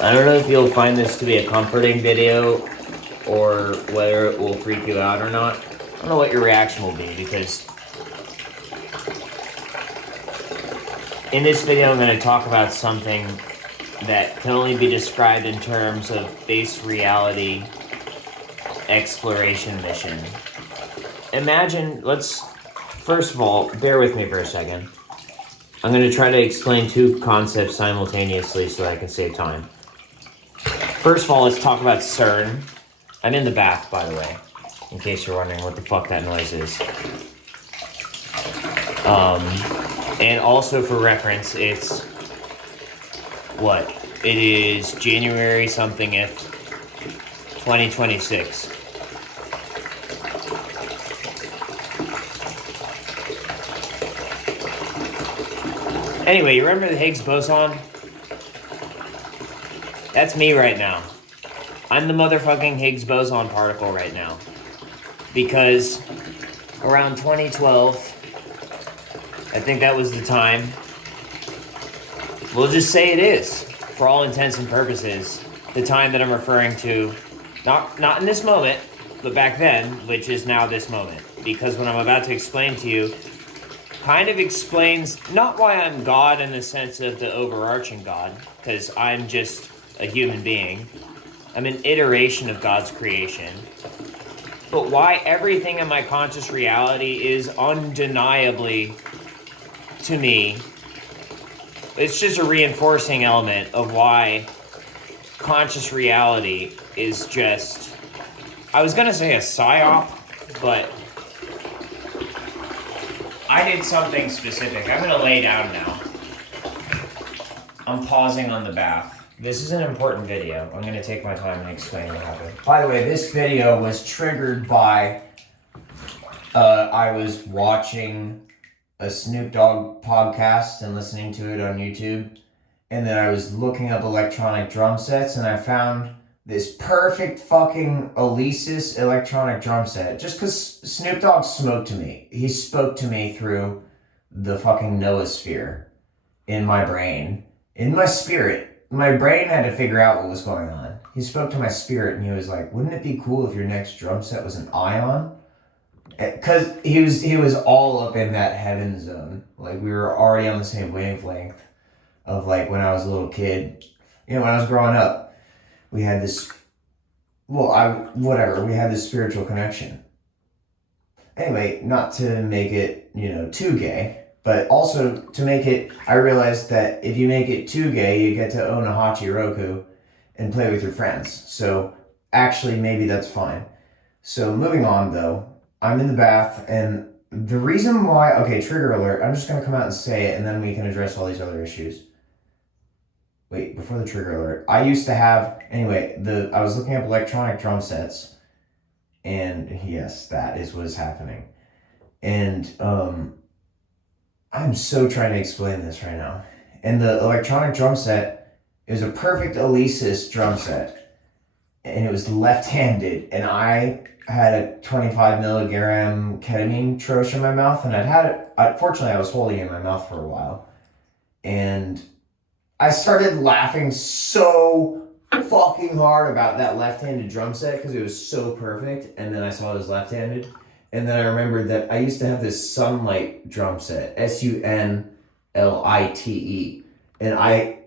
I don't know if you'll find this to be a comforting video or whether it will freak you out or not. I don't know what your reaction will be, because in this video I'm going to talk about something that can only be described in terms of base reality exploration mission. Imagine, first of all, bear with me for a second. I'm going to try to explain two concepts simultaneously so that I can save time. First of all, let's talk about CERN. I'm in the bath, by the way, in case you're wondering what the fuck that noise is. And also for reference, it's what? It is January something if 2026. Anyway, you remember the Higgs boson? That's me right now. I'm the motherfucking Higgs boson particle right now. Because around 2012, I think that was the time. We'll just say it is, for all intents and purposes, the time that I'm referring to, not in this moment, but back then, which is now this moment. Because what I'm about to explain to you kind of explains not why I'm God in the sense of the overarching God, because I'm just a human being. I'm an iteration of God's creation. But why everything in my conscious reality is undeniably, to me, it's just a reinforcing element of why conscious reality is just, I was gonna say a psyop, but I did something specific. I'm gonna lay down now. I'm pausing on the bath. This is an important video. I'm gonna take my time and explain what happened. By the way, this video was triggered by, I was watching a Snoop Dogg podcast and listening to it on YouTube. And then I was looking up electronic drum sets and I found this perfect fucking Alesis electronic drum set. Just because Snoop Dogg spoke to me. He spoke to me through the fucking noosphere in my brain, in my spirit. My brain had to figure out what was going on. He spoke to my spirit and he was like, wouldn't it be cool if your next drum set was an ion? Because he was all up in that heaven zone. Like, we were already on the same wavelength of, like, when I was a little kid. You know, when I was growing up, we had this, we had this spiritual connection. Anyway, not to make it, too gay, but also to make it, I realized that if you make it too gay, you get to own a Hachi Roku and play with your friends. So actually, maybe that's fine. So moving on, though, I'm in the bath, and the reason why, okay, trigger alert, I'm just going to come out and say it, and then we can address all these other issues. Wait, before the trigger alert, I used to have, anyway, I was looking up electronic drum sets, and yes, that is what is happening. And, I'm so trying to explain this right now. And the electronic drum set is a perfect Alesis drum set. And it was left-handed. And I had a 25 milligram ketamine troche in my mouth. And I'd had it, fortunately I was holding it in my mouth for a while. And I started laughing so fucking hard about that left-handed drum set because it was so perfect. And then I saw it was left-handed. And then I remembered that I used to have this Sunlight drum set, Sunlite. And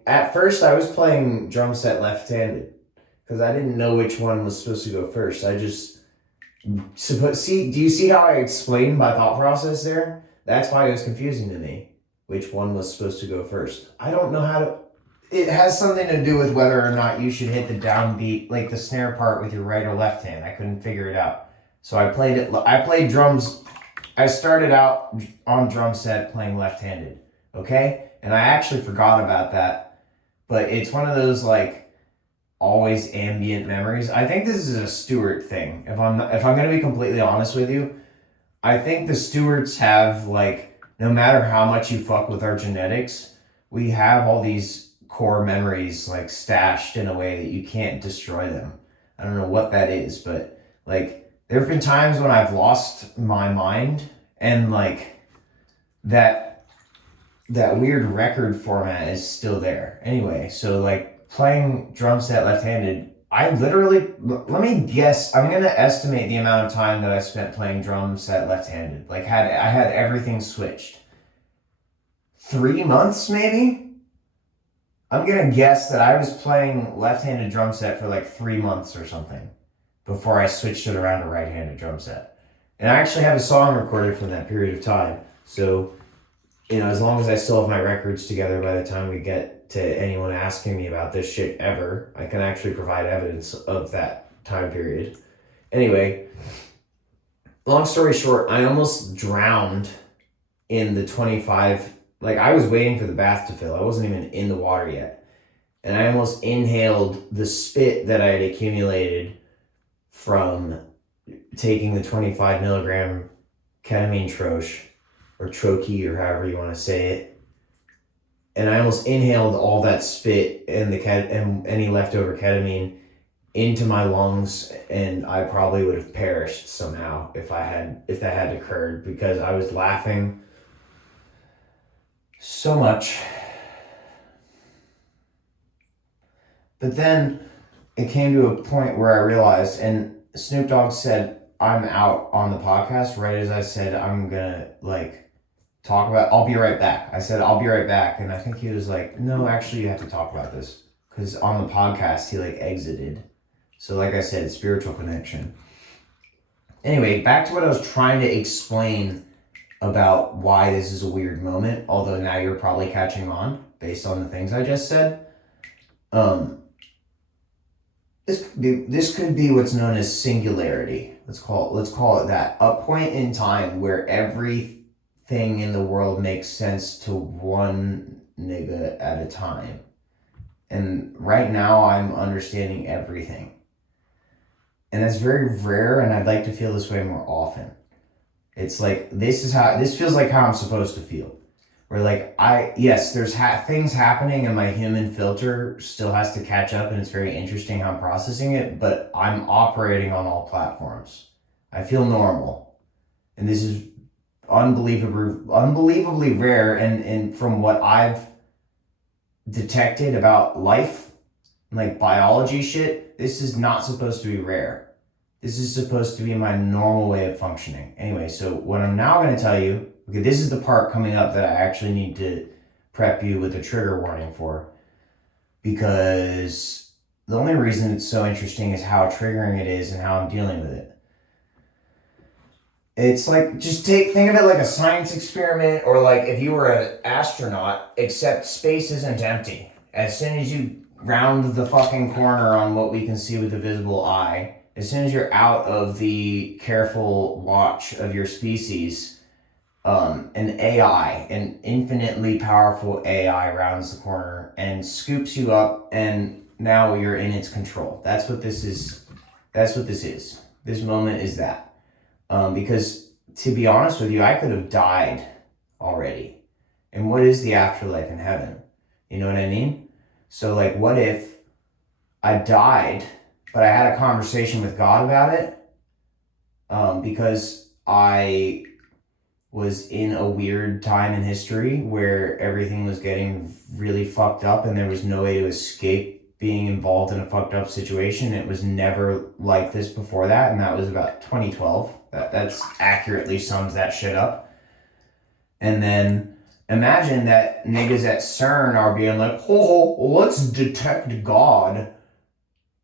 at first I was playing drum set left-handed because I didn't know which one was supposed to go first. I just, do you see how I explained my thought process there? That's why it was confusing to me, which one was supposed to go first. I don't know how to, it has something to do with whether or not you should hit the downbeat, like the snare part with your right or left hand. I couldn't figure it out. So I played drums. I started out on drum set playing left-handed, okay? And I actually forgot about that, but it's one of those, like, always ambient memories. I think this is a Stewart thing. If I'm going to be completely honest with you, I think the Stewarts have, like, no matter how much you fuck with our genetics, we have all these core memories, like, stashed in a way that you can't destroy them. I don't know what that is, but, like, there have been times when I've lost my mind and, like, that weird record format is still there. Anyway, so, like, playing drum set left-handed, I literally, let me guess, I'm going to estimate the amount of time that I spent playing drum set left-handed. Like, I had everything switched. 3 months, maybe? I'm going to guess that I was playing left-handed drum set for like 3 months or something before I switched it around to right-handed drum set. And I actually have a song recorded from that period of time. So, as long as I still have my records together by the time we get to anyone asking me about this shit ever, I can actually provide evidence of that time period. Anyway, long story short, I almost drowned in the 25, like I was waiting for the bath to fill. I wasn't even in the water yet. And I almost inhaled the spit that I had accumulated from taking the 25 milligram ketamine troche, or troche, or however you want to say it. And I almost inhaled all that spit and and any leftover ketamine into my lungs, and I probably would have perished somehow if that had occurred, because I was laughing so much. But then it came to a point where I realized, and Snoop Dogg said, I'm out on the podcast right as I said, I'm gonna talk about, I'll be right back. I said, I'll be right back. And I think he was like, no, actually you have to talk about this. Because on the podcast, he exited. So like I said, spiritual connection. Anyway, back to what I was trying to explain about why this is a weird moment. Although now you're probably catching on based on the things I just said. This could be what's known as singularity. Let's call it that. A point in time where everything in the world makes sense to one nigga at a time. And right now I'm understanding everything. And that's very rare, and I'd like to feel this way more often. It's like, this feels like how I'm supposed to feel. Where there's things happening and my human filter still has to catch up, and it's very interesting how I'm processing it, but I'm operating on all platforms. I feel normal. And this is unbelievably rare, and from what I've detected about life, like biology shit, this is not supposed to be rare. This is supposed to be my normal way of functioning. Anyway, so what I'm now going to tell you, okay, this is the part coming up that I actually need to prep you with a trigger warning for, because the only reason it's so interesting is how triggering it is and how I'm dealing with it. It's like, just think of it like a science experiment, or like if you were an astronaut, except space isn't empty. As soon as you round the fucking corner on what we can see with the visible eye, as soon as you're out of the careful watch of your species, an AI, an infinitely powerful AI, rounds the corner and scoops you up, and now you're in its control. That's what this is. This moment is that. Because to be honest with you, I could have died already. And what is the afterlife in heaven? You know what I mean? So what if I died, but I had a conversation with God about it? Because I was in a weird time in history where everything was getting really fucked up and there was no way to escape being involved in a fucked up situation. It was never like this before that, and that was about 2012. That's accurately sums that shit up. And then imagine that niggas at CERN are being like, let's detect God.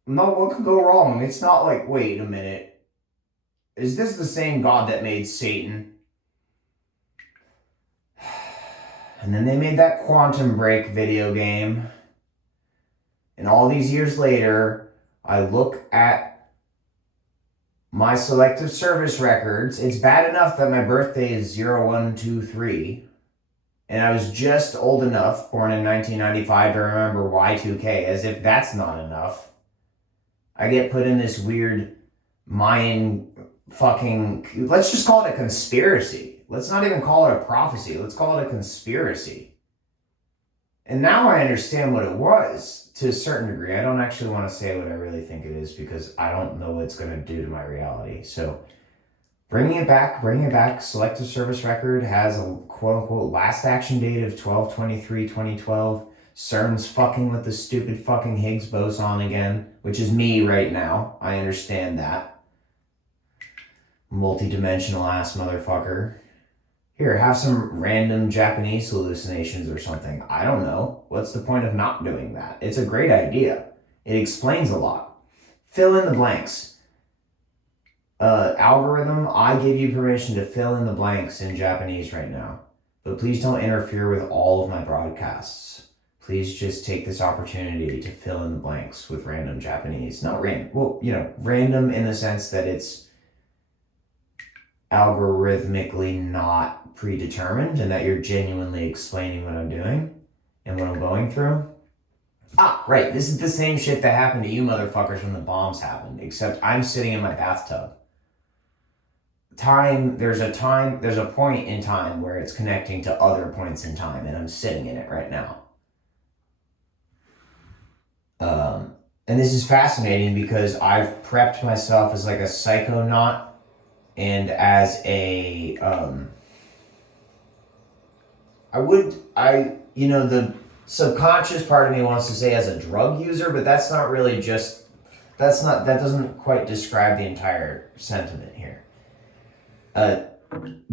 No, what could go wrong? It's not like, wait a minute, is this the same God that made Satan? And then they made that Quantum Break video game. And all these years later, I look at my selective service records. It's bad enough that my birthday is 0123. And I was just old enough, born in 1995, to remember Y2K, as if that's not enough. I get put in this weird Mayan fucking, let's just call it a conspiracy. Let's not even call it a prophecy. Let's call it a conspiracy. And now I understand what it was to a certain degree. I don't actually want to say what I really think it is, because I don't know what it's going to do to my reality. So bringing it back. Selective service record has a quote unquote last action date of 12/23/2012. CERN's fucking with the stupid fucking Higgs boson again, which is me right now. I understand that. Multi-dimensional ass motherfucker. Here, have some random Japanese hallucinations or something. I don't know. What's the point of not doing that? It's a great idea. It explains a lot. Fill in the blanks. Algorithm, I give you permission to fill in the blanks in Japanese right now. But please don't interfere with all of my broadcasts. Please just take this opportunity to fill in the blanks with random Japanese. Not random. Well, random in the sense that it's algorithmically not predetermined and that you're genuinely explaining what I'm doing and what I'm going through. Ah, right. This is the same shit that happened to you motherfuckers when the bombs happened, except I'm sitting in my bathtub. There's a point in time where it's connecting to other points in time, and I'm sitting in it right now. And this is fascinating because I've prepped myself as like a psychonaut and as a, the subconscious part of me wants to say as a drug user, but that doesn't quite describe the entire sentiment here.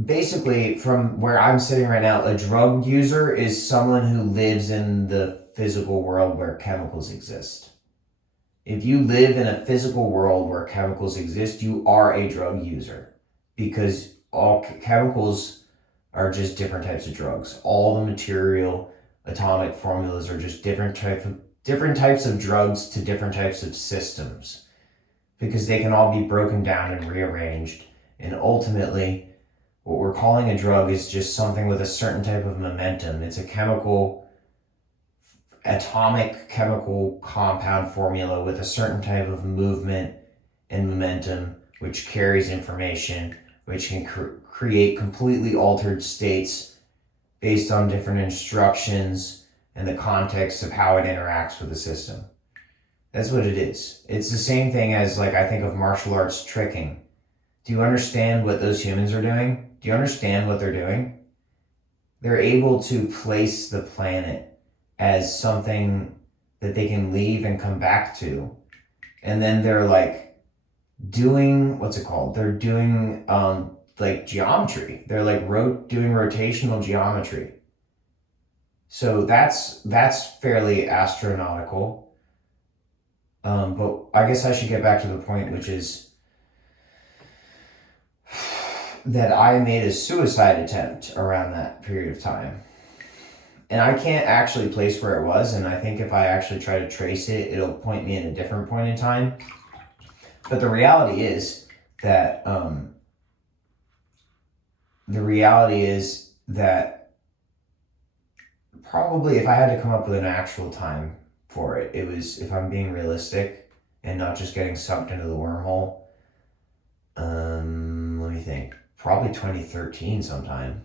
Basically, from where I'm sitting right now, a drug user is someone who lives in the physical world where chemicals exist. If you live in a physical world where chemicals exist, you are a drug user because all chemicals are just different types of drugs. All the material atomic formulas are just different types of drugs to different types of systems because they can all be broken down and rearranged. And ultimately, what we're calling a drug is just something with a certain type of momentum. It's a atomic chemical compound formula with a certain type of movement and momentum, which carries information, which can create completely altered states based on different instructions and the context of how it interacts with the system. That's what it is. It's the same thing as, like, I think of martial arts tricking. Do you understand what those humans are doing? Do you understand what they're doing? They're able to place the planet as something that they can leave and come back to. And then they're like doing, what's it called? They're doing like geometry. They're like doing rotational geometry. So that's fairly astronautical. But I guess I should get back to the point, which is that I made a suicide attempt around that period of time. And I can't actually place where it was, and I think if I actually try to trace it, it'll point me in a different point in time. But the reality is that probably if I had to come up with an actual time for it, it was, if I'm being realistic and not just getting sucked into the wormhole, let me think, probably 2013 sometime.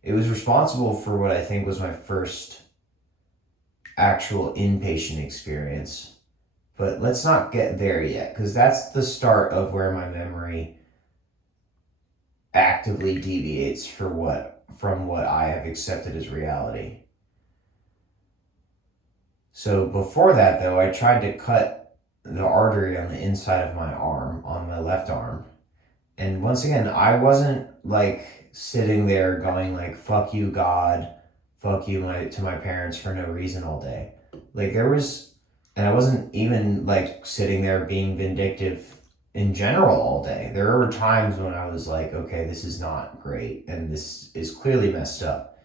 It was responsible for what I think was my first actual inpatient experience. But let's not get there yet, because that's the start of where my memory actively deviates from what I have accepted as reality. So before that, though, I tried to cut the artery on the inside of my arm, on my left arm. And once again, I wasn't like sitting there going like, fuck you, God, fuck you to my parents for no reason all day. Like and I wasn't even like sitting there being vindictive in general all day. There were times when I was like, okay, this is not great and this is clearly messed up.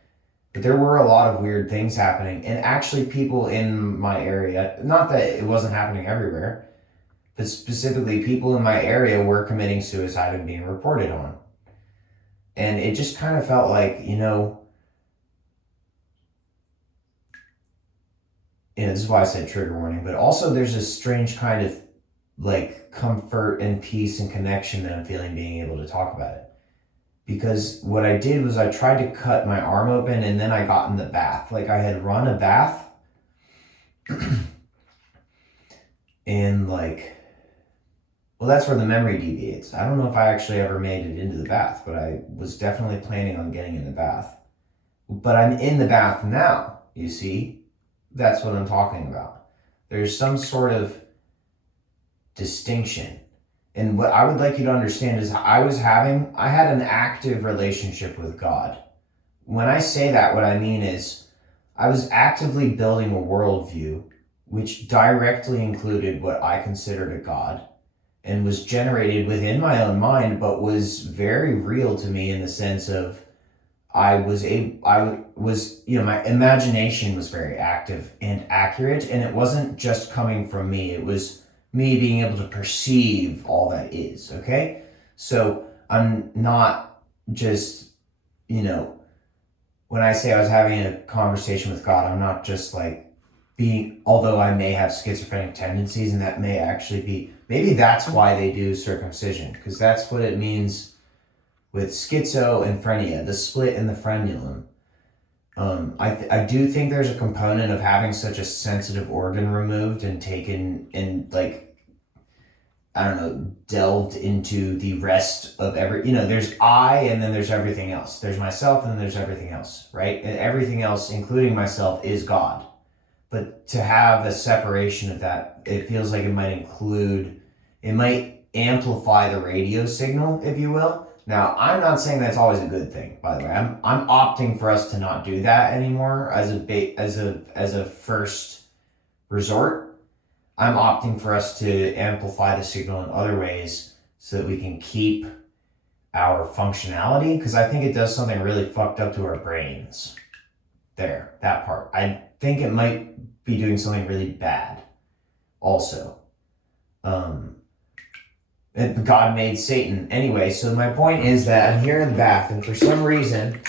But there were a lot of weird things happening, and actually people in my area, not that it wasn't happening everywhere, but specifically people in my area were committing suicide and being reported on. And it just kind of felt like, this is why I said trigger warning, but also there's this strange kind of like comfort and peace and connection that I'm feeling being able to talk about it. Because what I did was I tried to cut my arm open and then I got in the bath. Like I had run a bath and that's where the memory deviates. I don't know if I actually ever made it into the bath, but I was definitely planning on getting in the bath. But I'm in the bath now, you see? that's what I'm talking about. There's some sort of distinction. And what I would like you to understand is I had an active relationship with God. When I say that, what I mean is I was actively building a worldview which directly included what I considered a God and was generated within my own mind, but was very real to me in the sense of I was, my imagination was very active and accurate, and it wasn't just coming from me. It was me being able to perceive all that is, okay? So I'm not just, when I say I was having a conversation with God, I'm not just like although I may have schizophrenic tendencies, and that may actually be, maybe that's why they do circumcision, because that's what it means with schizo and phrenia, the split in the frenulum. I do think there's a component of having such a sensitive organ removed and taken and delved into the rest of there's I and then there's everything else. There's myself and then there's everything else, right? And everything else, including myself, is God. But to have a separation of that, it feels like it might amplify the radio signal, if you will. Now, I'm not saying that's always a good thing, by the way. I'm opting for us to not do that anymore as a first resort. I'm opting for us to amplify the signal in other ways so that we can keep our functionality, because I think it does something really fucked up to our brains. There, that part. I think it might be doing something really bad also. And God made Satan. Anyway, so my point is that I'm here in the bath, and for some reason,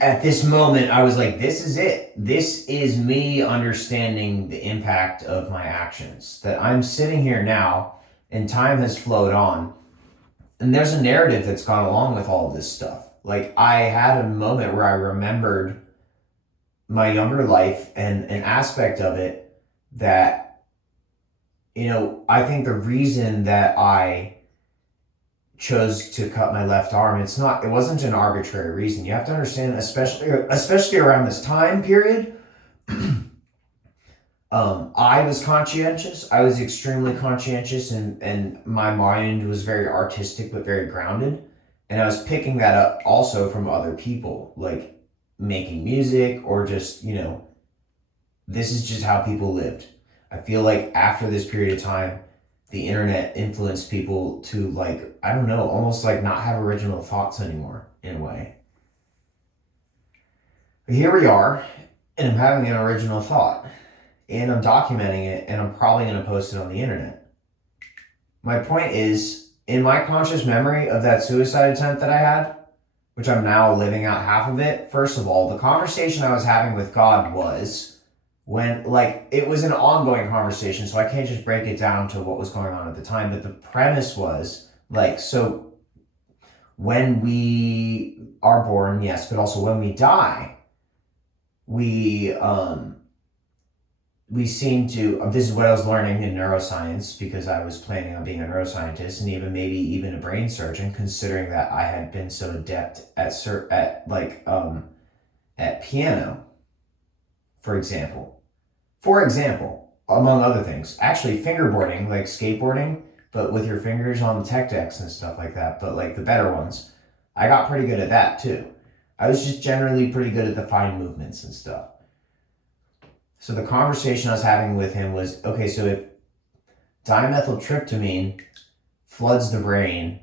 at this moment, I was like, this is it. This is me understanding the impact of my actions. That I'm sitting here now, and time has flowed on, and there's a narrative that's gone along with all of this stuff. Like, I had a moment where I remembered my younger life and an aspect of it that, I think the reason that I chose to cut my left arm, it wasn't an arbitrary reason. You have to understand, especially around this time period, I was conscientious. I was extremely conscientious, and my mind was very artistic but very grounded. And I was picking that up also from other people, like making music or just, this is just how people lived. I feel like after this period of time, the internet influenced people to almost like not have original thoughts anymore in a way. But here we are, and I'm having an original thought, and I'm documenting it, and I'm probably going to post it on the internet. My point is, in my conscious memory of that suicide attempt that I had, which I'm now living out half of it, first of all, the conversation I was having with God was it was an ongoing conversation, so I can't just break it down to what was going on at the time, but the premise was, so when we are born, yes, but also when we die, we seem to, this is what I was learning in neuroscience, because I was planning on being a neuroscientist and maybe even a brain surgeon, considering that I had been so adept at piano, for example, among other things. Actually, fingerboarding, like skateboarding, but with your fingers on the tech decks and stuff like that, but like the better ones. I got pretty good at that too. I was just generally pretty good at the fine movements and stuff. So the conversation I was having with him was, okay, so if dimethyltryptamine floods the brain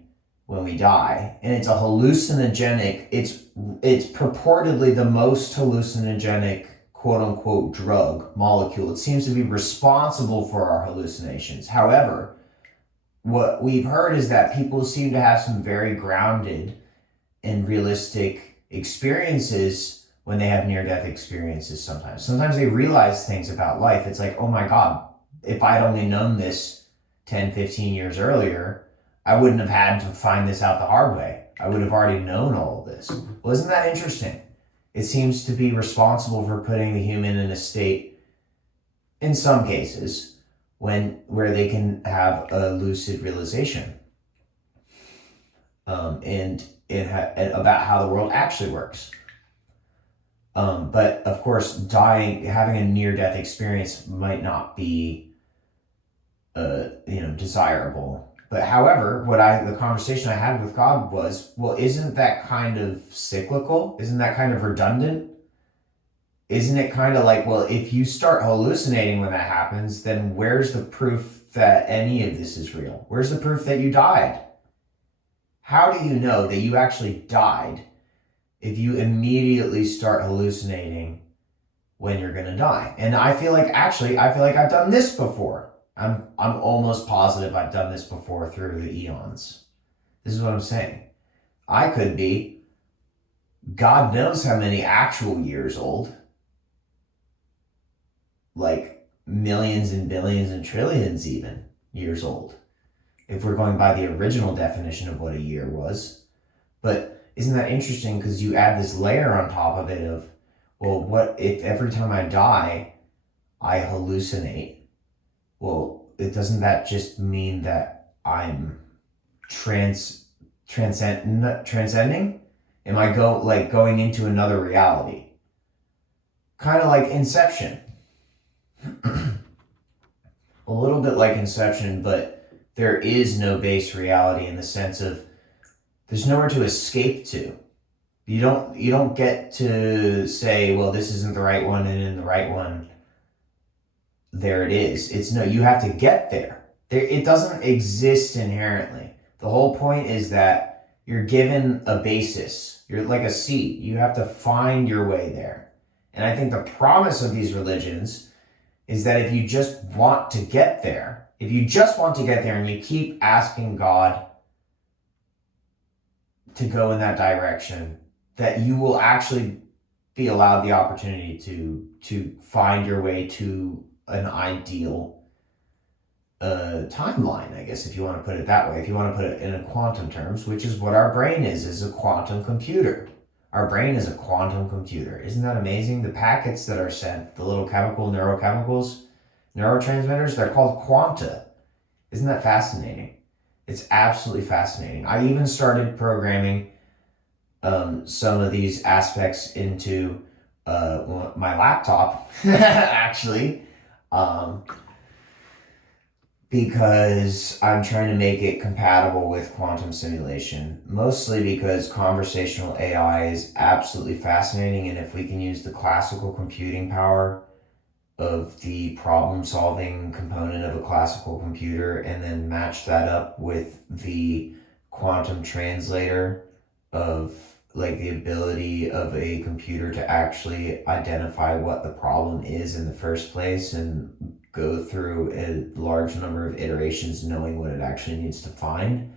when we die, and it's a hallucinogenic, it's purportedly the most hallucinogenic quote-unquote drug molecule. It seems to be responsible for our hallucinations. However, what we've heard is that people seem to have some very grounded and realistic experiences when they have near-death experiences sometimes. Sometimes they realize things about life. It's like, oh my God, if I'd only known this 10, 15 years earlier, I wouldn't have had to find this out the hard way. I would have already known all of this. Well, isn't that interesting? It seems to be responsible for putting the human in a state, in some cases, where they can have a lucid realization and about how the world actually works. But of course, having a near-death experience might not be, desirable. But however, the conversation I had with God was, well, isn't that kind of cyclical? Isn't that kind of redundant? Isn't it kind of like, well, if you start hallucinating when that happens, then where's the proof that any of this is real? Where's the proof that you died? How do you know that you actually died if you immediately start hallucinating when you're going to die? And I feel like I've done this before. I'm almost positive I've done this before through the eons. This is what I'm saying. I could be, God knows how many actual years old, like millions and billions and trillions even years old, if we're going by the original definition of what a year was. But isn't that interesting? Because you add this layer on top of it of, well, what if every time I die, I hallucinate? Well, doesn't that just mean that I'm transcending? Am I going into another reality? Kind of like Inception. A little bit like Inception, but there is no base reality in the sense of there's nowhere to escape to. You don't get to say, well, this isn't the right one, and in the right one, there it is. You have to get there. It doesn't exist inherently. The whole point is that you're given a basis. You're like a seed. You have to find your way there. And I think the promise of these religions is that if you just want to get there, and you keep asking God to go in that direction, that you will actually be allowed the opportunity to find your way to an ideal timeline, I guess, if you want to put it that way. If you want to put it in a quantum terms, which is what our brain is a quantum computer. Our brain is a quantum computer. Isn't that amazing? The packets that are sent, the little neurotransmitters, they're called quanta. Isn't that fascinating? It's absolutely fascinating. I even started programming some of these aspects into my laptop, actually, because I'm trying to make it compatible with quantum simulation, mostly because conversational AI is absolutely fascinating, and if we can use the classical computing power of the problem-solving component of a classical computer and then match that up with the quantum translator of like the ability of a computer to actually identify what the problem is in the first place and go through a large number of iterations knowing what it actually needs to find,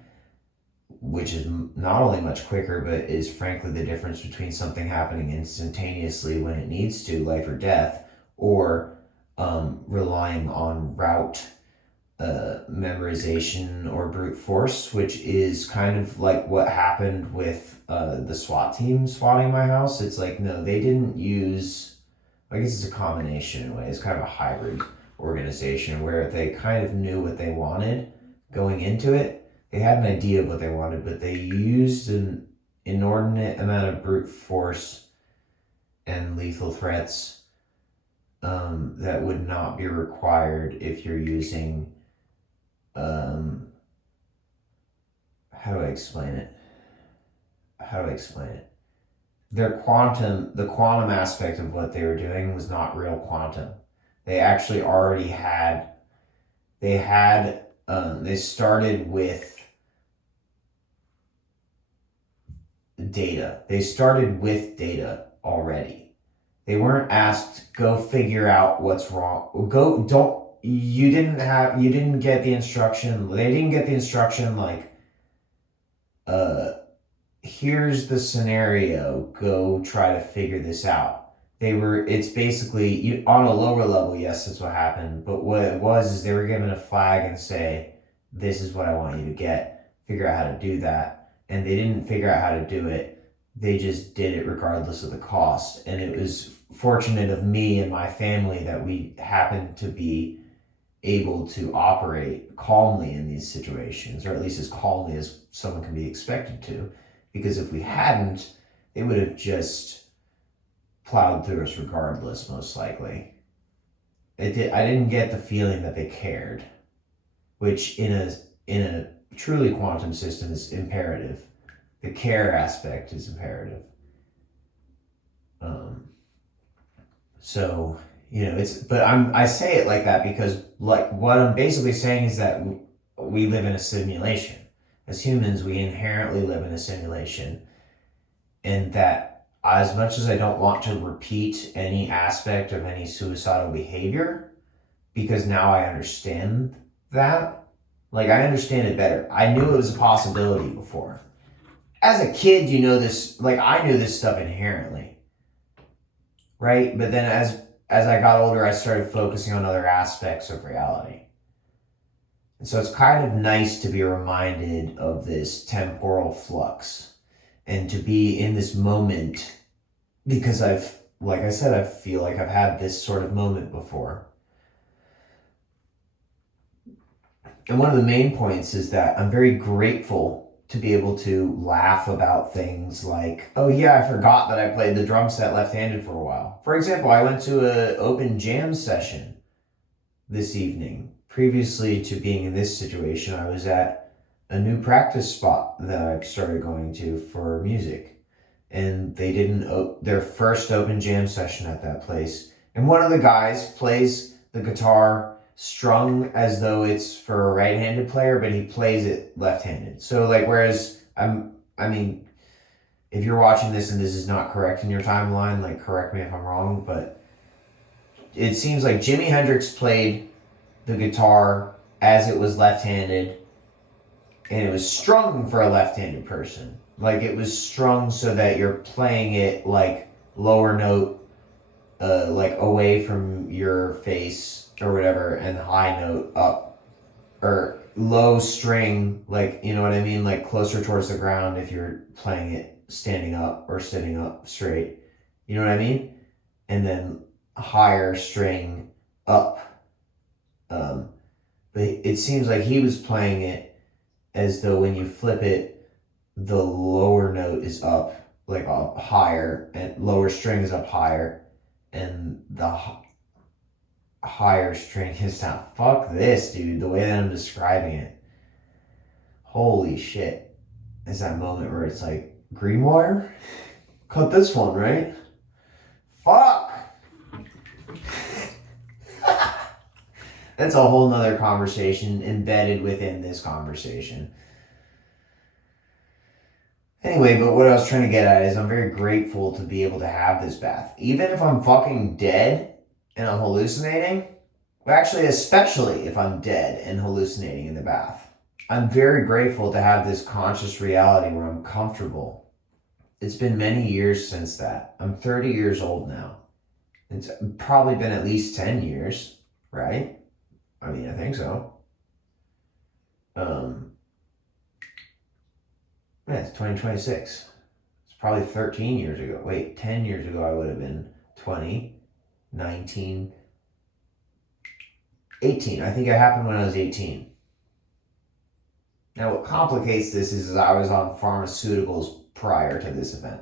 which is not only much quicker, but is frankly the difference between something happening instantaneously when it needs to, life or death, or relying on route memorization or brute force, which is kind of like what happened with the SWAT team swatting my house. It's like, no, they didn't use, I guess it's a combination in a way. It's kind of a hybrid organization where they kind of knew what they wanted going into it. They had an idea of what they wanted, but they used an inordinate amount of brute force and lethal threats that would not be required if you're using how do I explain it? The quantum aspect of what they were doing was not real quantum. They actually already they started with data. They started with data already. They weren't asked, go figure out what's wrong. You didn't get the instruction. They didn't get the instruction like, here's the scenario, go try to figure this out. It's basically, on a lower level, yes, that's what happened. But what it was is they were given a flag and say, this is what I want you to get. Figure out how to do that. And they didn't figure out how to do it. They just did it regardless of the cost. And it was fortunate of me and my family that we happened to be able to operate calmly in these situations, or at least as calmly as someone can be expected to. Because if we hadn't, they would have just plowed through us regardless, most likely. I didn't get the feeling that they cared, which in a truly quantum system is imperative. The care aspect is imperative. So, I say it like that because like what I'm basically saying is that we live in a simulation. As humans, we inherently live in a simulation, and that as much as I don't want to repeat any aspect of any suicidal behavior, because now I understand that, like I understand it better. I knew it was a possibility before. As a kid, you know this, like I knew this stuff inherently, right? But then as I got older, I started focusing on other aspects of reality. And so it's kind of nice to be reminded of this temporal flux and to be in this moment because like I said, I feel like I've had this sort of moment before. And one of the main points is that I'm very grateful to be able to laugh about things like, oh yeah, I forgot that I played the drum set left-handed for a while. For example, I went to an open jam session this evening. Previously to being in this situation, I was at a new practice spot that I started going to for music. And they didn't their first open jam session at that place. And one of the guys plays the guitar strung as though it's for a right-handed player, but he plays it left-handed. So like, whereas if you're watching this and this is not correct in your timeline, like correct me if I'm wrong, but it seems like Jimi Hendrix played the guitar as it was left-handed, and it was strung for a left-handed person. Like it was strung so that you're playing it like lower note, like away from your face or whatever, and high note up, or low string, like, you know what I mean? Like closer towards the ground if you're playing it standing up or sitting up straight. You know what I mean? And then higher string up. But it seems like he was playing it as though when you flip it, the lower note is up, like up higher, and lower string is up higher, and the higher string is down. Fuck this, dude. The way that I'm describing it. Holy shit. It's that moment where it's like, Greenwire? Cut this one, right? Fuck! That's a whole nother conversation embedded within this conversation. Anyway, but what I was trying to get at is I'm very grateful to be able to have this bath. Even if I'm fucking dead and I'm hallucinating, well, actually, especially if I'm dead and hallucinating in the bath, I'm very grateful to have this conscious reality where I'm comfortable. It's been many years since that. I'm 30 years old now. It's probably been at least 10 years, right? I mean, I think so. Yeah, it's 2026. It's probably 13 years ago. Wait, 10 years ago I would have been 20, 19, 18. I think it happened when I was 18. Now what complicates this is I was on pharmaceuticals prior to this event.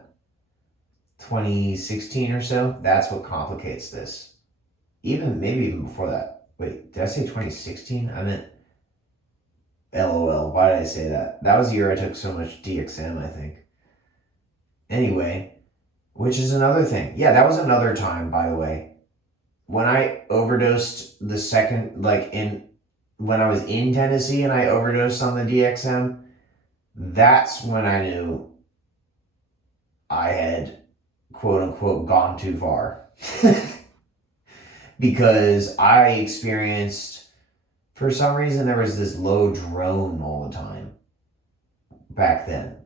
2016 or so, that's what complicates this. Maybe even before that. Wait, did I say 2016? I meant LOL. Why did I say that? That was the year I took so much DXM, I think. Anyway, which is another thing. Yeah, that was another time, by the way. When I overdosed the second, when I was in Tennessee and I overdosed on the DXM, that's when I knew I had, quote unquote, gone too far. Because I experienced, for some reason, there was this low drone all the time back then.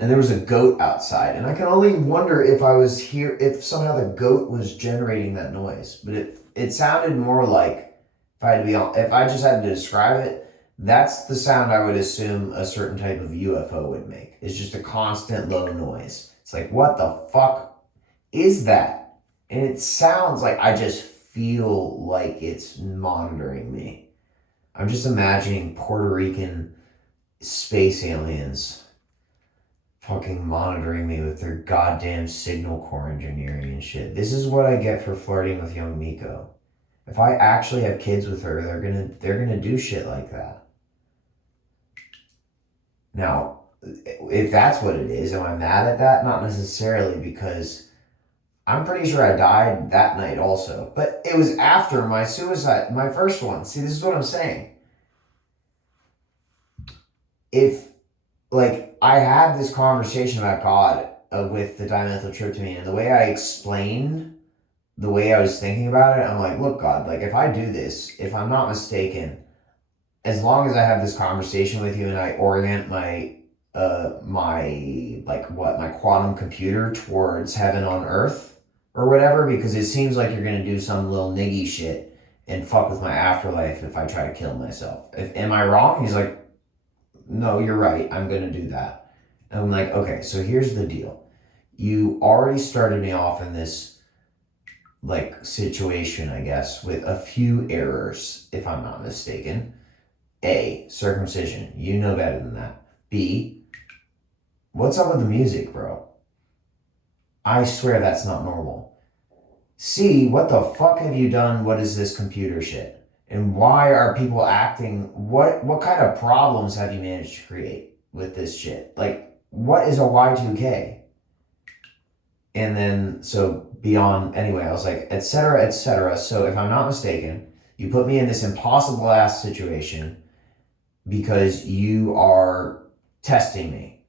And there was a goat outside. And I can only wonder if I was here, if somehow the goat was generating that noise. But it sounded more like, if I just had to describe it, that's the sound I would assume a certain type of UFO would make. It's just a constant low noise. It's like, what the fuck is that? And it sounds like I just feel like it's monitoring me. I'm just imagining Puerto Rican space aliens fucking monitoring me with their goddamn signal core engineering and shit. This is what I get for flirting with young Miko. If I actually have kids with her, they're gonna do shit like that. Now, if that's what it is, am I mad at that? Not necessarily, because I'm pretty sure I died that night also. But it was after my suicide, my first one. See, this is what I'm saying. If, like, I had this conversation about God with the dimethyltryptamine, and the way I explained the way I was thinking about it, I'm like, look, God, like, if I do this, if I'm not mistaken, as long as I have this conversation with you and I orient my quantum computer towards heaven on earth or whatever, because it seems like you're going to do some little niggy shit and fuck with my afterlife if I try to kill myself. Am I wrong? He's like, no, you're right. I'm going to do that. And I'm like, okay, so here's the deal. You already started me off in this, like, situation, I guess, with a few errors, if I'm not mistaken. A, circumcision. You know better than that. B, what's up with the music, bro? I swear that's not normal. C, what the fuck have you done? What is this computer shit? And why are people acting? What kind of problems have you managed to create with this shit? Like, what is a Y2K? And then, so beyond, anyway, I was like, et cetera, et cetera. So if I'm not mistaken, you put me in this impossible ass situation because you are testing me.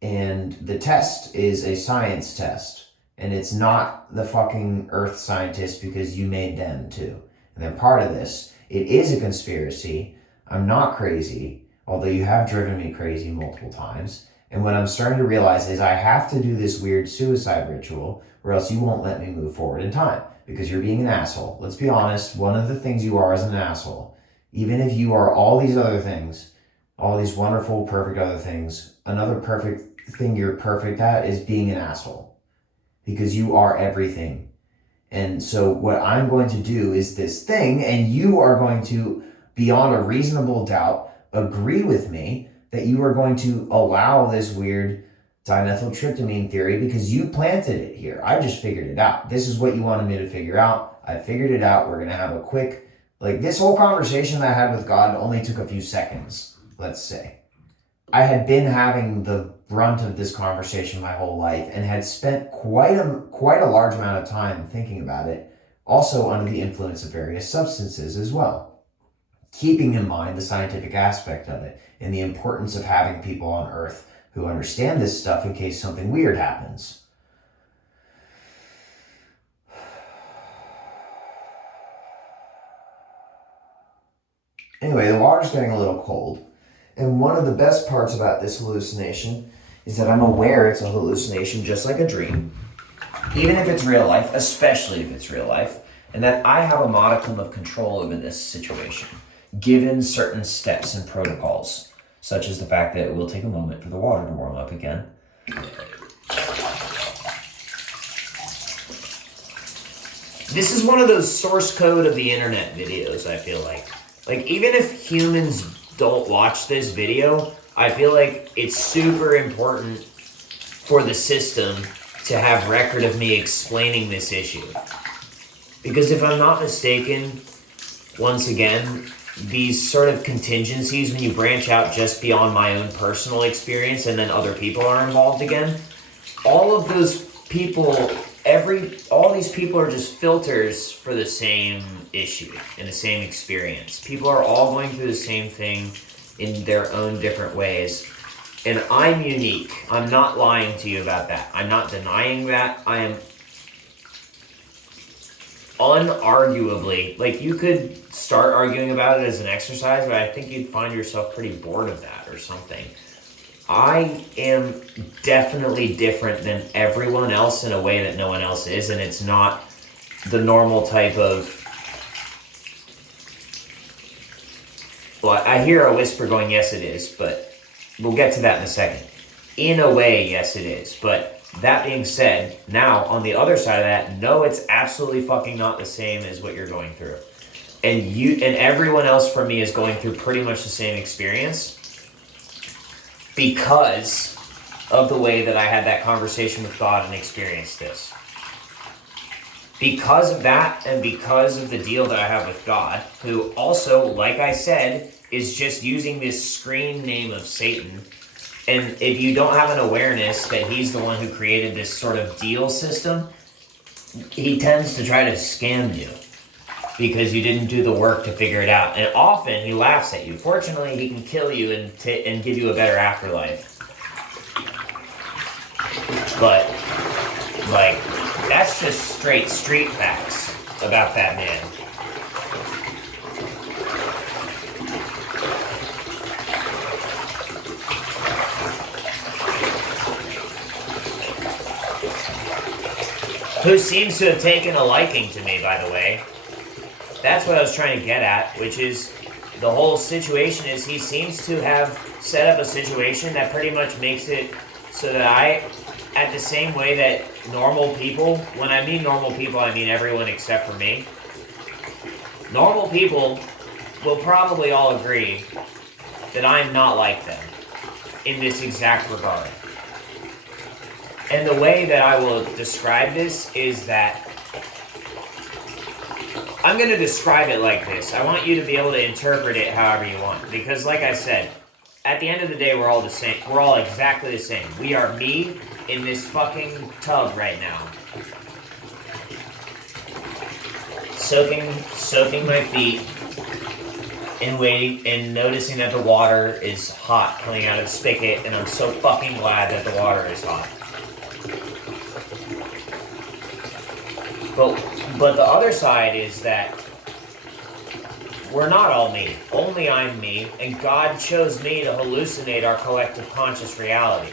And the test is a science test. And it's not the fucking earth scientists, because you made them too. And they're part of this. It is a conspiracy. I'm not crazy, although you have driven me crazy multiple times. And what I'm starting to realize is I have to do this weird suicide ritual, or else you won't let me move forward in time, because you're being an asshole. Let's be honest, one of the things you are is an asshole. Even if you are all these other things, all these wonderful, perfect other things, another perfect thing you're perfect at is being an asshole, because you are everything. And so what I'm going to do is this thing, and you are going to, beyond a reasonable doubt, agree with me that you are going to allow this weird dimethyltryptamine theory because you planted it here. I just figured it out. This is what you wanted me to figure out. I figured it out. We're going to have a quick, like, this whole conversation that I had with God only took a few seconds, let's say. I had been having the brunt of this conversation my whole life and had spent quite a large amount of time thinking about it, also under the influence of various substances as well, keeping in mind the scientific aspect of it and the importance of having people on Earth who understand this stuff in case something weird happens. Anyway, the water's getting a little cold. And one of the best parts about this hallucination is that I'm aware it's a hallucination just like a dream, even if it's real life, especially if it's real life, and that I have a modicum of control over this situation, given certain steps and protocols, such as the fact that it will take a moment for the water to warm up again. This is one of those source code of the internet videos, I feel like. Like, even if humans don't watch this video, I feel like it's super important for the system to have record of me explaining this issue. Because if I'm not mistaken, once again, these sort of contingencies, when you branch out just beyond my own personal experience and then other people are involved again, all of those people, all these people are just filters for the same issue and the same experience. People are all going through the same thing in their own different ways. And I'm unique. I'm not lying to you about that. I'm not denying that. I am unarguably, like, you could start arguing about it as an exercise, but I think you'd find yourself pretty bored of that or something. I am definitely different than everyone else in a way that no one else is, and it's not the normal type of... Well, I hear a whisper going, yes it is, but we'll get to that in a second. In a way, yes it is, but that being said, now, on the other side of that, no, it's absolutely fucking not the same as what you're going through. And everyone else from me is going through pretty much the same experience, because of the way that I had that conversation with God and experienced this. Because of that, and because of the deal that I have with God, who also, like I said, is just using this screen name of Satan. And if you don't have an awareness that he's the one who created this sort of deal system, he tends to try to scam you because you didn't do the work to figure it out. And often he laughs at you. Fortunately, he can kill you and give you a better afterlife. But, like, that's just straight street facts about that man. Who seems to have taken a liking to me, by the way. That's what I was trying to get at, which is the whole situation is he seems to have set up a situation that pretty much makes it so that I, at the same way that normal people, when I mean normal people, I mean everyone except for me. Normal people will probably all agree that I'm not like them in this exact regard. And the way that I will describe this is that I'm going to describe it like this. I want you to be able to interpret it however you want. Because like I said, at the end of the day, we're all the same. We're all exactly the same. We are me in this fucking tub right now. Soaking my feet and waiting and noticing that the water is hot coming out of the spigot, and I'm so fucking glad that the water is hot. But the other side is that we're not all me. Only I'm me, and God chose me to hallucinate our collective conscious reality.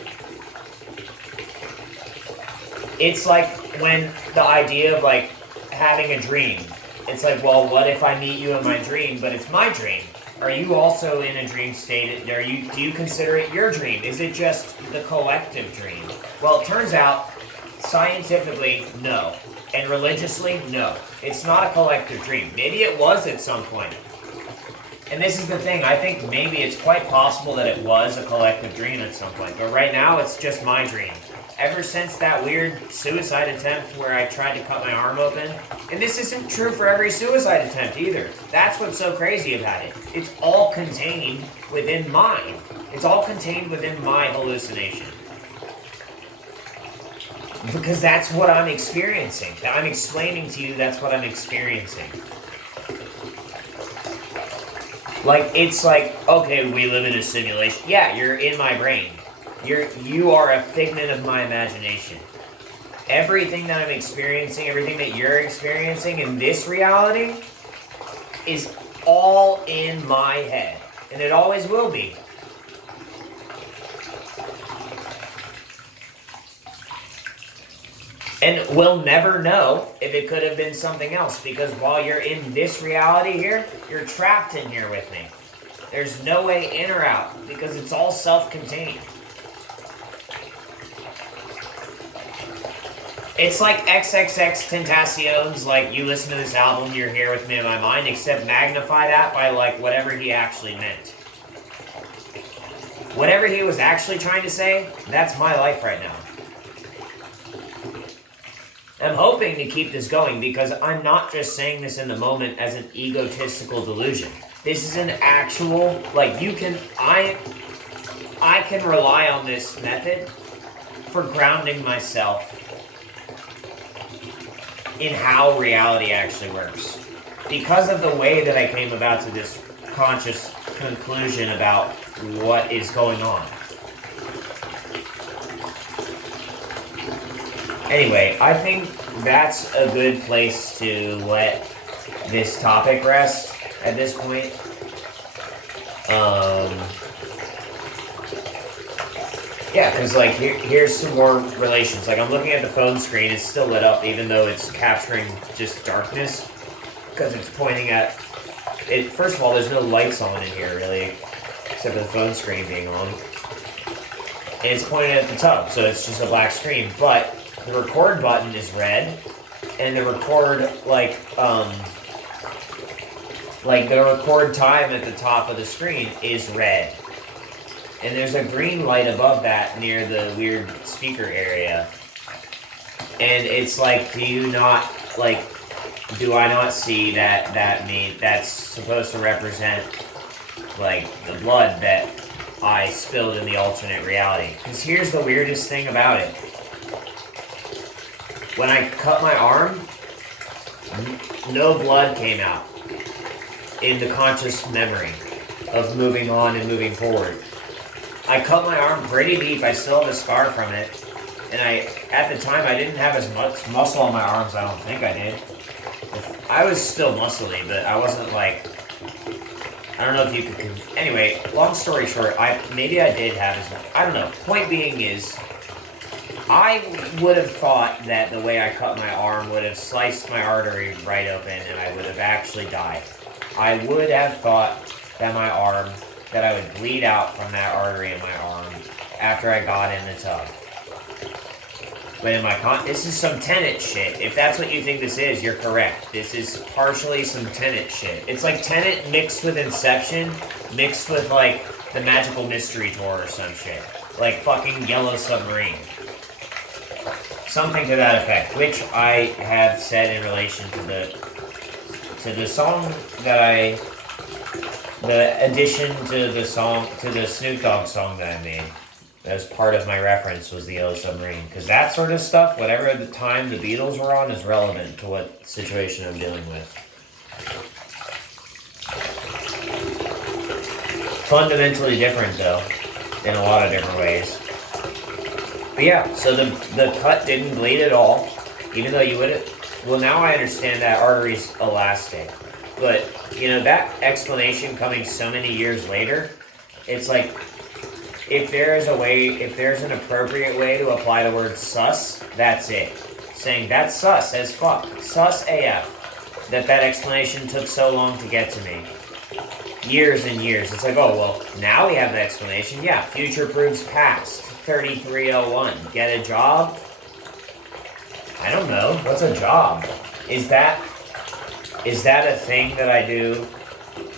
It's like when the idea of like having a dream. It's like, well, what if I meet you in my dream, but it's my dream? Are you also in a dream state? Do you consider it your dream? Is it just the collective dream? Well, it turns out, scientifically, no. And religiously, no. It's not a collective dream. Maybe it was at some point. And this is the thing, I think maybe it's quite possible that it was a collective dream at some point. But right now, it's just my dream. Ever since that weird suicide attempt where I tried to cut my arm open, and this isn't true for every suicide attempt either. That's what's so crazy about it. It's all contained within mine. It's all contained within my hallucination. Because that's what I'm experiencing. I'm explaining to you that's what I'm experiencing. Like, it's like, okay, we live in a simulation. Yeah, you're in my brain. You are a figment of my imagination. Everything that I'm experiencing, everything that you're experiencing in this reality is all in my head. And it always will be. And we'll never know if it could have been something else, because while you're in this reality here, you're trapped in here with me. There's no way in or out, because it's all self-contained. It's like XXXTentacion's, like, you listen to this album, you're here with me in my mind, except magnify that by, like, whatever he actually meant. Whatever he was actually trying to say, that's my life right now. I'm hoping to keep this going because I'm not just saying this in the moment as an egotistical delusion. This is an actual, like, I can rely on this method for grounding myself in how reality actually works. Because of the way that I came about to this conscious conclusion about what is going on. Anyway, I think that's a good place to let this topic rest at this point. Yeah, because like here's some more relations. Like I'm looking at the phone screen, it's still lit up even though it's capturing just darkness because it's pointing at it. First of all, there's no lights on in here really, except for the phone screen being on. And it's pointing at the tub, so it's just a black screen. But the record button is red, and the record the record time at the top of the screen is red. And there's a green light above that near the weird speaker area. And it's like, do I not see that's supposed to represent, like, the blood that I spilled in the alternate reality? Because here's the weirdest thing about it. When I cut my arm, no blood came out in the conscious memory of moving on and moving forward. I cut my arm pretty deep. I still have a scar from it. And at the time, I didn't have as much muscle on my arms. I don't think I did. I was still muscly, but I wasn't like, I don't know if you could, anyway, long story short, maybe I did have as much, I don't know. Point being is, I would have thought that the way I cut my arm would have sliced my artery right open and I would have actually died. I would have thought that that I would bleed out from that artery in my arm after I got in the tub. But this is some Tenet shit. If that's what you think this is, you're correct. This is partially some Tenet shit. It's like Tenet mixed with Inception, mixed with like the Magical Mystery Tour or some shit. Like fucking Yellow Submarine. Something to that effect, which I have said in relation to the song that the addition to the Snoop Dogg song that I made. As part of my reference was the Yellow Submarine. Because that sort of stuff, whatever the time the Beatles were on, is relevant to what situation I'm dealing with. Fundamentally different, though, in a lot of different ways. But yeah, so the cut didn't bleed at all, even though you would have... Well, now I understand that artery's elastic. But, you know, that explanation coming so many years later, it's like... If there's an appropriate way to apply the word sus, that's it. Saying that's sus as fuck. Sus AF. That explanation took so long to get to me. Years and years. It's like, oh, well, now we have the explanation. Yeah, future proves past. 3301. Get a job? I don't know. What's a job? Is that a thing that I do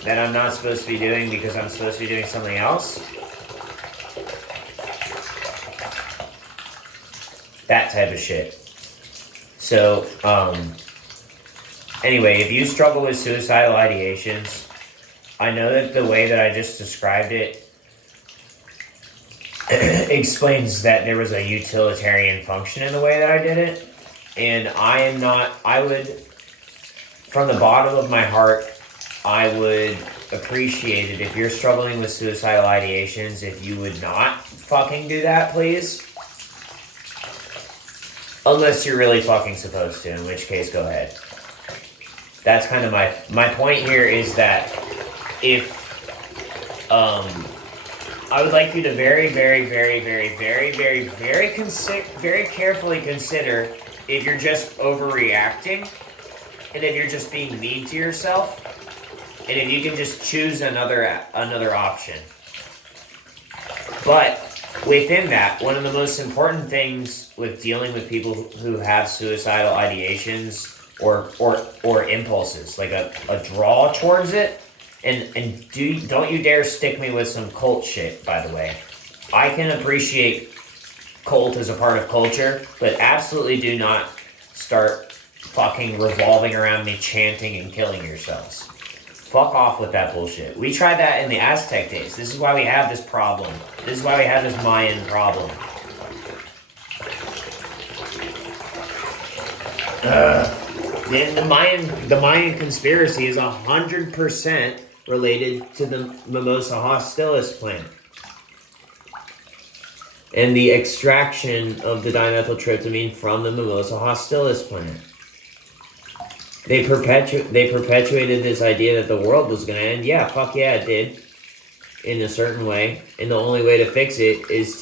that I'm not supposed to be doing because I'm supposed to be doing something else? That type of shit. So, anyway, if you struggle with suicidal ideations, I know that the way that I just described it explains that there was a utilitarian function in the way that I did it. And I would, from the bottom of my heart, I would appreciate it if you're struggling with suicidal ideations, if you would not fucking do that, please. Unless you're really fucking supposed to, in which case, go ahead. That's kind of my point here is that if, I would like you to very, very, very, very, very, very, very carefully consider if you're just overreacting, and if you're just being mean to yourself, and if you can just choose another option. But within that, one of the most important things with dealing with people who have suicidal ideations or impulses, like a draw towards it, and don't you dare stick me with some cult shit, by the way. I can appreciate cult as a part of culture, but absolutely do not start fucking revolving around me chanting and killing yourselves. Fuck off with that bullshit. We tried that in the Aztec days. This is why we have this problem. This is why we have this Mayan problem. And the Mayan conspiracy is 100% related to the Mimosa hostilis plant and the extraction of the dimethyltryptamine from the Mimosa hostilis plant. They perpetuated this idea that the world was going to end. Yeah, fuck yeah, it did. In a certain way. And the only way to fix it it's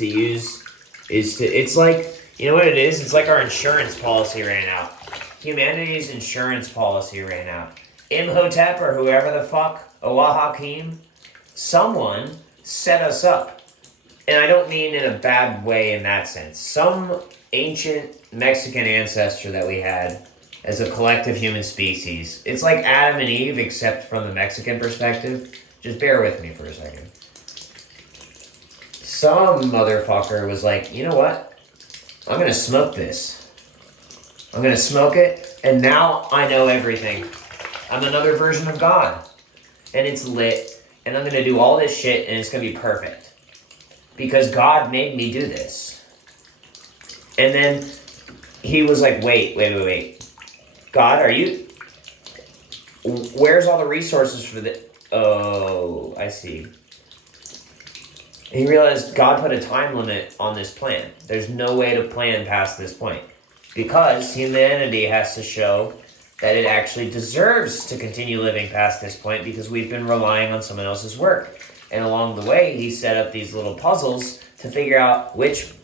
like, you know what it is? It's like our insurance policy ran out. Humanity's insurance policy ran out. Imhotep or whoever the fuck, Oahakim, someone set us up. And I don't mean in a bad way in that sense. Some ancient Mexican ancestor that we had as a collective human species. It's like Adam and Eve, except from the Mexican perspective. Just bear with me for a second. some motherfucker was like, you know what? I'm gonna smoke this. I'm gonna smoke it, and now I know everything. I'm another version of God. And it's lit, and I'm gonna do all this shit, and it's gonna be perfect. Because God made me do this. And then he was like, wait. God, where's all the resources for this? Oh, I see. He realized God put a time limit on this plan. There's no way to plan past this point. Because humanity has to show that it actually deserves to continue living past this point because we've been relying on someone else's work. And along the way, he set up these little puzzles to figure out which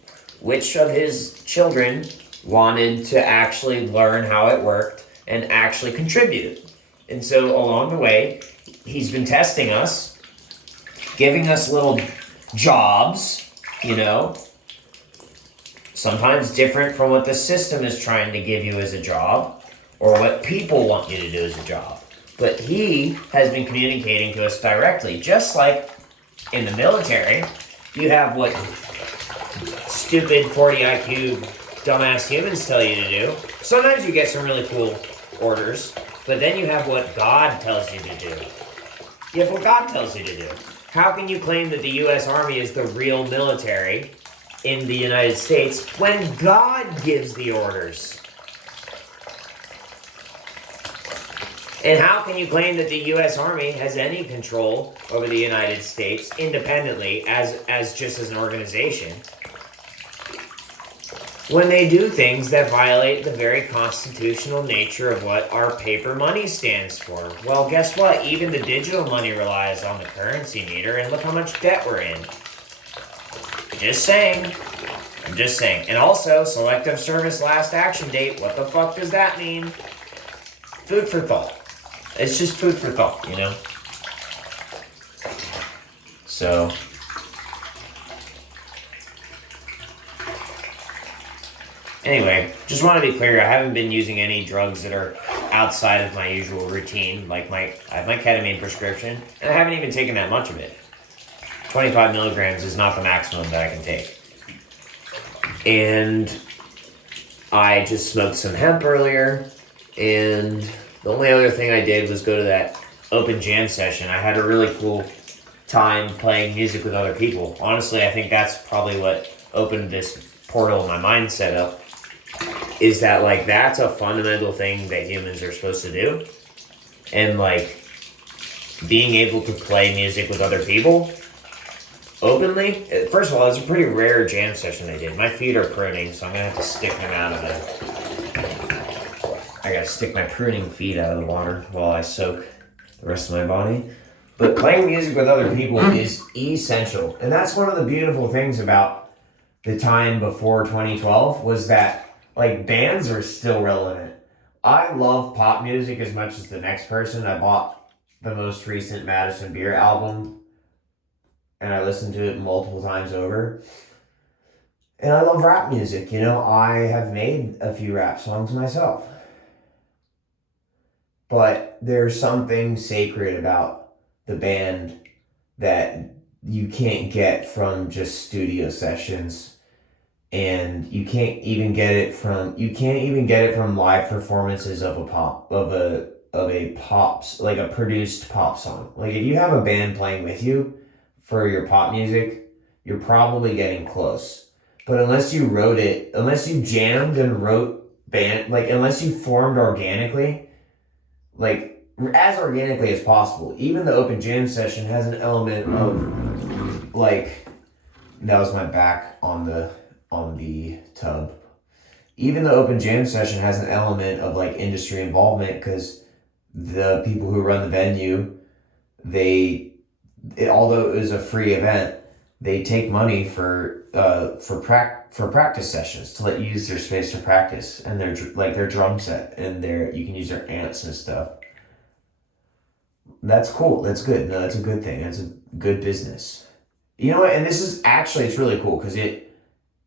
of his children wanted to actually learn how it worked and actually contribute. And so along the way, he's been testing us, giving us little jobs, sometimes different from what the system is trying to give you as a job or what people want you to do as a job. But he has been communicating to us directly, just like in the military, you have what stupid 40 IQ dumbass humans tell you to do. Sometimes you get some really cool orders, but then you have what God tells you to do. You have what God tells you to do. How can you claim that the U.S. Army is the real military in the United States when God gives the orders? And how can you claim that the U.S. Army has any control over the United States independently as just as an organization when they do things that violate the very constitutional nature of what our paper money stands for? Well, guess what? Even the digital money relies on the currency meter, and look how much debt we're in. Just saying. I'm just saying. And also, selective service last action date. What the fuck does that mean? Food for thought. It's just food for thought, So, anyway, just want to be clear, I haven't been using any drugs that are outside of my usual routine. Like I have my ketamine prescription, and I haven't even taken that much of it. 25 milligrams is not the maximum that I can take. And I just smoked some hemp earlier, and the only other thing I did was go to that open jam session. I had a really cool time playing music with other people. Honestly, I think that's probably what opened this portal in my mindset up, is that that's a fundamental thing that humans are supposed to do. And being able to play music with other people openly. First of all, it's a pretty rare jam session I did. My feet are pruning, so I'm gonna have to stick them out of the... I gotta stick my pruning feet out of the water while I soak the rest of my body. But playing music with other people is essential. And that's one of the beautiful things about the time before 2012 was that bands are still relevant. I love pop music as much as the next person. I bought the most recent Madison Beer album and I listened to it multiple times over. And I love rap music. I have made a few rap songs myself. But there's something sacred about the band that you can't get from just studio sessions, and you can't even get it from live performances of a produced pop song. If you have a band playing with you for your pop music, you're probably getting close. But unless you jammed and wrote unless you formed organically, as organically as possible. Even the open jam session has an element of that was my back on the tub. Even the open jam session has an element of industry involvement because the people who run the venue, although it was a free event, they take money for practice sessions to let you use their space to practice and their drum set and you can use their amps and stuff. That's cool. That's good. No, that's a good thing. That's a good business. You know what? And this is actually, it's really cool because it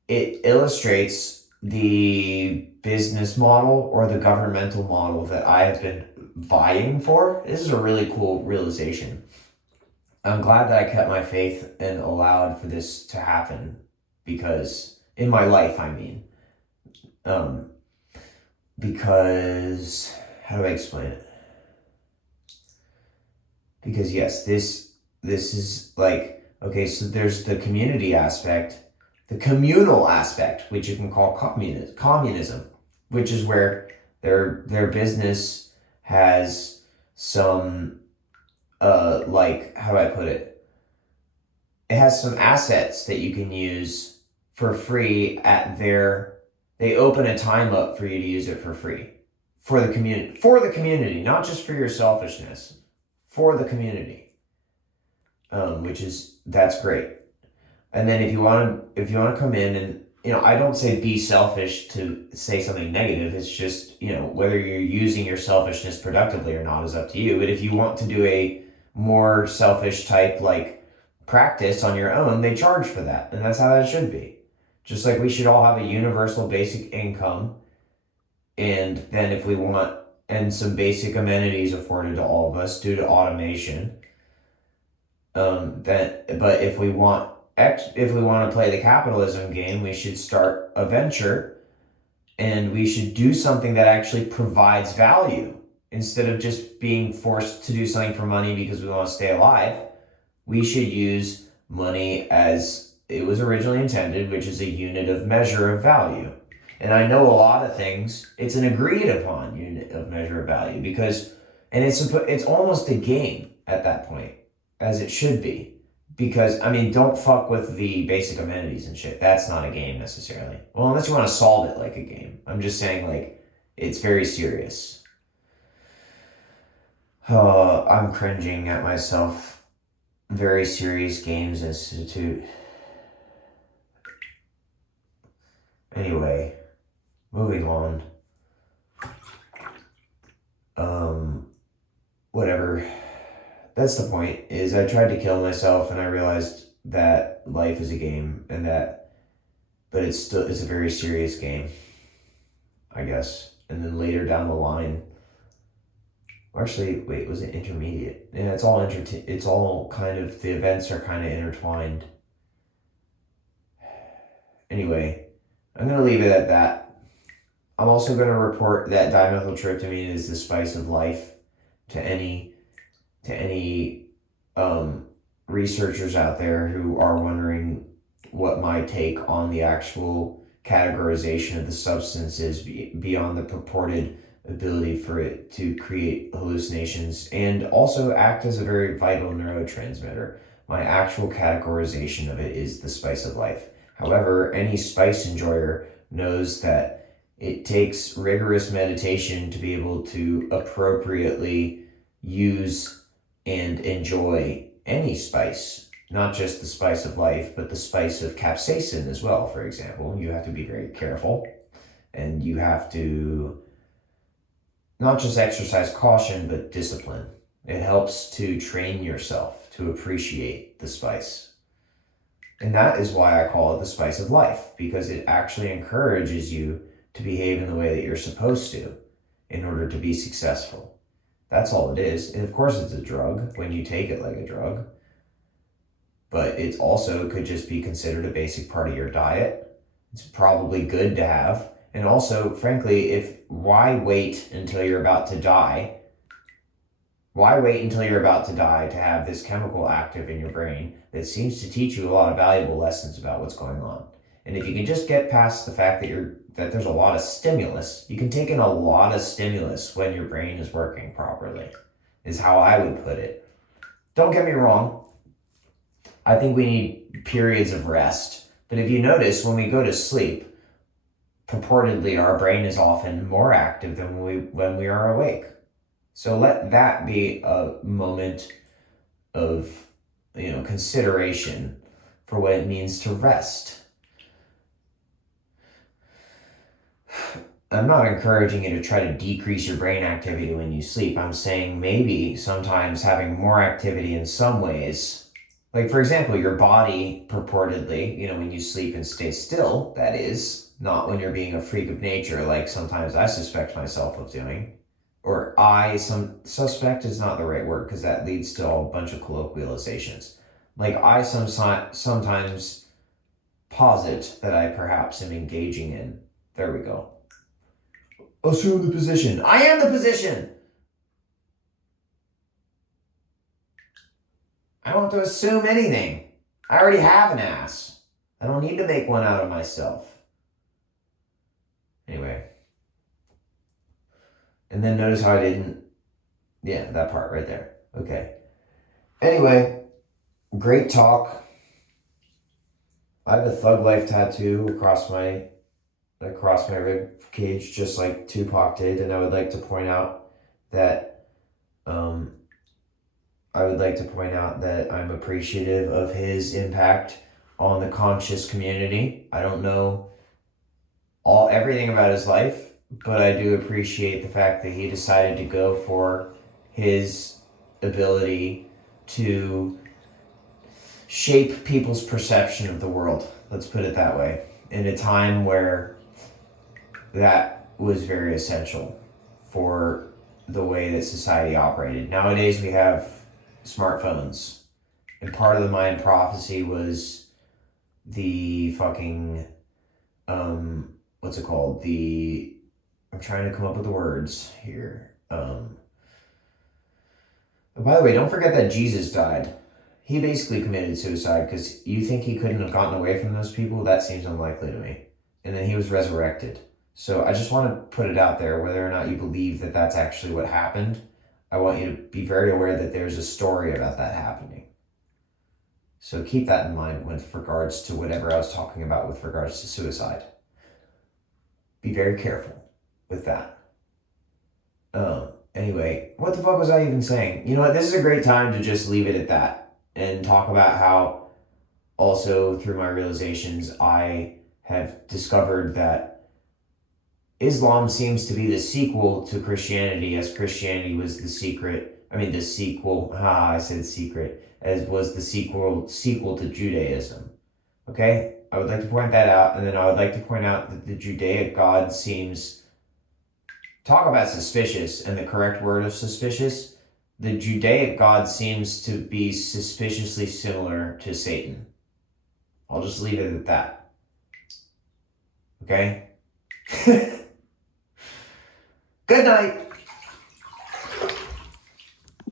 illustrates the business model or the governmental model that I have been vying for. This is a really cool realization. I'm glad that I kept my faith and allowed for this to happen, because in my life, I mean, um, because how do I explain it? Because yes, this is like, okay, so there's the community aspect, the communal aspect, which you can call communism, which is where their business has some like, how do I put it? It has some assets that you can use for free at their, they open a time up for you to use it for free for the community, not just for your selfishness, for the community, which is, that's great. And then if you want to come in and, I don't say be selfish to say something negative. It's just, whether you're using your selfishness productively or not is up to you. But if you want to do a more selfish type like practice on your own, they charge for that. And that's how that should be. Just like we should all have a universal basic income. And then if we want, and some basic amenities afforded to all of us due to automation. But if we want to play the capitalism game, we should start a venture, and we should do something that actually provides value instead of just being forced to do something for money because we want to stay alive. We should use money as it was originally intended, which is a unit of measure of value. And I know a lot of things, it's an agreed upon unit of measure of value, because, and it's almost a game at that point, as it should be. Because, don't fuck with the basic amenities and shit. That's not a game necessarily. Well, unless you want to solve it like a game. I'm just saying, like, it's very serious. I'm cringing at myself. Very Serious Games Institute. Anyway, moving on. Whatever. That's the point, is I tried to kill myself and I realized that life is a game, but it's a very serious game, I guess. And then later down the line, or actually, wait, was it intermediate? Yeah, it's all kind of, the events are kind of intertwined. Anyway, I'm going to leave it at that. I'm also going to report that dimethyltryptamine is the spice of life to any researchers out there who are wondering what my take on the actual categorization of the substance is, beyond the purported ability for it to create hallucinations and also act as a very vital neurotransmitter. My actual categorization of it is the spice of life. However, any spice enjoyer knows that it takes rigorous meditation to be able to appropriately use and enjoy any spice, not just the spice of life, but the spice of capsaicin as well, for example. You have to be very careful, and you have to not just exercise caution, but discipline. It helps to train yourself to appreciate the spice. And that is why I call it the spice of life, because it actually encourages you to behave in the way that you're supposed to in order to be successful. That's all it is. And of course it's a drug when you take it like a drug, but it also could just be considered a basic part of your diet. It's probably good to have. And also, frankly, why wait until you're about to die? Why wait until you're about to die to have this chemical active in your brain that seems to teach you a lot of valuable lessons about what's going on? And if you can just get past the fact that there's a lot of stimulus, you can take in a lot of stimulus when your brain is working properly, is how I would put it. Don't get me wrong. I think we need periods of rest. But if you notice, when we go to sleep, purportedly our brain is often more active than when we are awake. So let that be a moment of, consideration for what it means to rest. I'm not encouraging you to try to decrease your brain activity when you sleep. I'm saying maybe sometimes having more activity in some ways, like for example, your body purportedly, when you sleep and stay still, that is, not when you're being a freak of nature like sometimes I suspect myself of doing, suspect is not the right word because that leads to a bunch of colloquializations. Like I sometimes posit that I perhaps am engaging in. There we go. Assume the position. I am the position. I don't have to assume anything. I already have an ass. I don't need to make one out of myself. Anyway. And then notice how I didn't... Yeah, that part right there. Okay. Anyway, great talk. I have a Thug Life tattoo across my rib cage, just like Tupac did, and I would like to point out that I'm appreciative of his impact on the conscious community. I don't know everything about his life, but I do appreciate the fact that he decided to go for his ability to shape people's perception of the world. Let's put it that way. In a time where that was very essential for the way that society operated. Nowadays we have smartphones. And part of the Mayan prophecy was the fucking, what's it called? I'm trying to come up with the words here. By the way, don't forget that Jesus died. He basically committed suicide because you think he couldn't have gotten away from those people? That seems unlikely to me. And then he was resurrected. So I just want to put it out there, whether or not you believe that that's actually what happened. I want you to be very aware that there's a story about that happening. So keep that in mind with regards to whatever I was talking about with regards to suicide. Be very careful with that. Anyway, what the fuck was I even saying? You know what? This is a great time to just leave it at that and talk about how also through my realizations, I have discovered that Islam seems to be the sequel to Christianity, as Christianity was the sequel, as was the sequel to Judaism. Okay? I would like to point that out, and then I would like to point out that the Judaic God seems... Talk about suspicious and the correct word of suspicious. The Judaic God seems to be suspiciously similar to Satan. I'll just leave it at that. Okay? Good night.